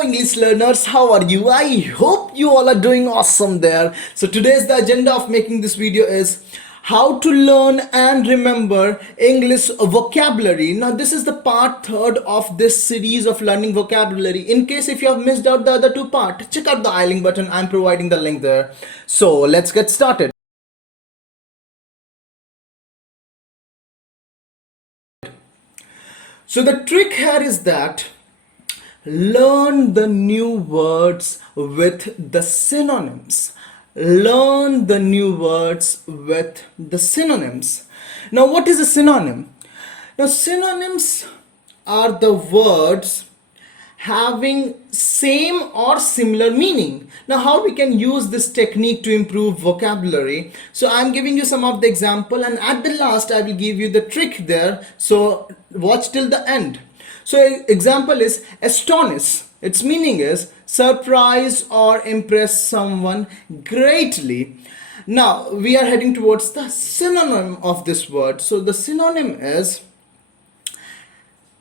Hello English learners, how are you? I hope you all are doing awesome there. So today's the agenda of making this video is how to learn and remember English vocabulary. Now this is the part third of this series of learning vocabulary. In case if you have missed out the other two parts, check out the I link button. I'm providing the link there. So let's get started. So the trick here is that learn the new words with the synonyms. Learn the new words with the synonyms. Now, what is a synonym? Now, synonyms are the words having same or similar meaning. Now, how we can use this technique to improve vocabulary? So I'm giving you some of the example, and at the last I will give you the trick there. So watch till the end. So example is astonish. Its meaning is surprise or impress someone greatly. Now we are heading towards the synonym of this word. So the synonym is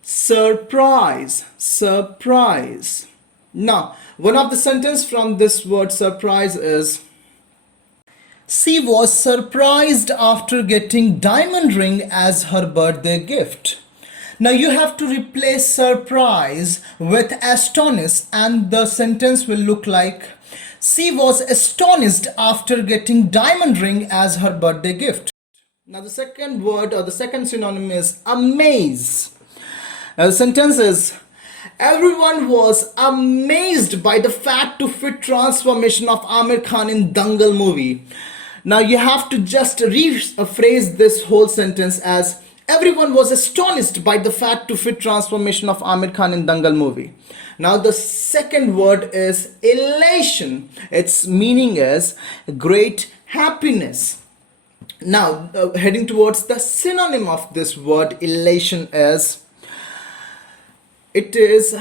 surprise. Surprise. Now one of the sentence from this word surprise is, she was surprised after getting diamond ring as her birthday gift. Now you have to replace surprise with astonish, and the sentence will look like, she was astonished after getting diamond ring as her birthday gift. Now the second word or the second synonym is amaze. Now the sentence is, everyone was amazed by the fat to fit transformation of Amir Khan in Dangal movie. Now you have to just rephrase this whole sentence as, everyone was astonished by the fat to fit transformation of Amir Khan in Dangal movie. Now the second word is elation. Its meaning is great happiness. Now heading towards the synonym of this word elation is, it is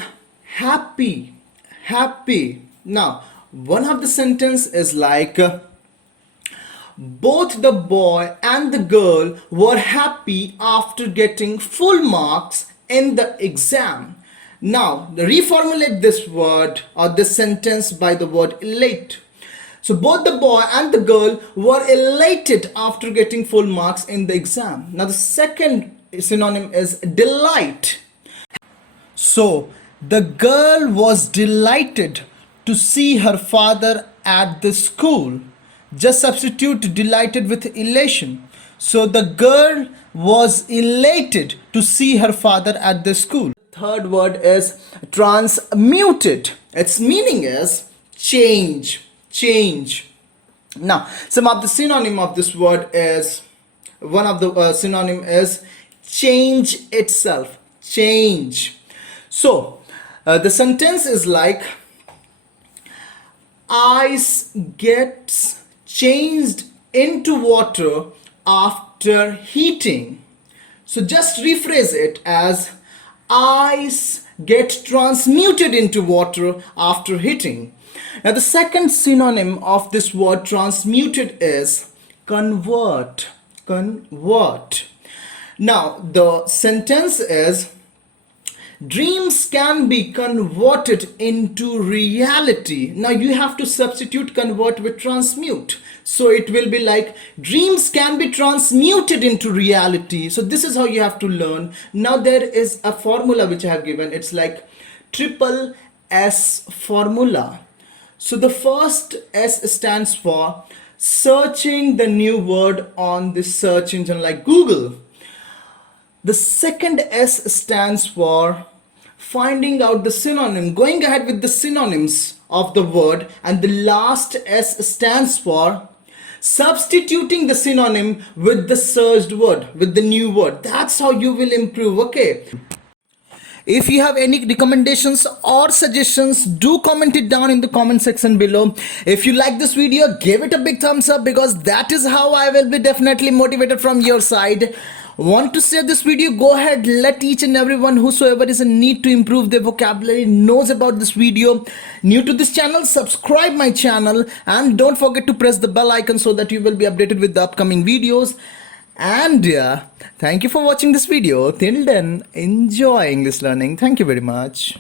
happy. Happy. Now one of the sentence is like, both the boy and the girl were happy after getting full marks in the exam. Now, reformulate this word or this sentence by the word elate. So, both the boy and the girl were elated after getting full marks in the exam. Now, the second synonym is delight. So, the girl was delighted to see her father at the school. Just substitute delighted with elation. So the girl was elated to see her father at the school. Third word is transmuted. Its meaning is change. Change. Now, some of the synonym of this word is, one of the synonym is change itself. Change. So the sentence is like, ice gets changed into water after heating. So just rephrase it as, ice get transmuted into water after heating. Now the second synonym of this word transmuted is convert. Convert. Now the sentence is, dreams can be converted into reality. Now you have to substitute convert with transmute. So it will be like, dreams can be transmuted into reality. So this is how you have to learn. Now there is a formula which I have given. It's like triple S formula. So the first S stands for searching the new word on the search engine like Google. The second S stands for finding out the synonym, going ahead with the synonyms of the word, and the last S stands for substituting the synonym with the searched word, with the new word. That's how you will improve, okay? If you have any recommendations or suggestions, do comment it down in the comment section below. If you like this video, give it a big thumbs up, because that is how I will be definitely motivated from your side. Want to share this video? Go ahead, let each and everyone whosoever is in need to improve their vocabulary knows about this video. New to this channel, subscribe my channel, and don't forget to press the bell icon so that you will be updated with the upcoming videos. And thank you for watching this video. Till then, enjoy English learning. Thank you very much.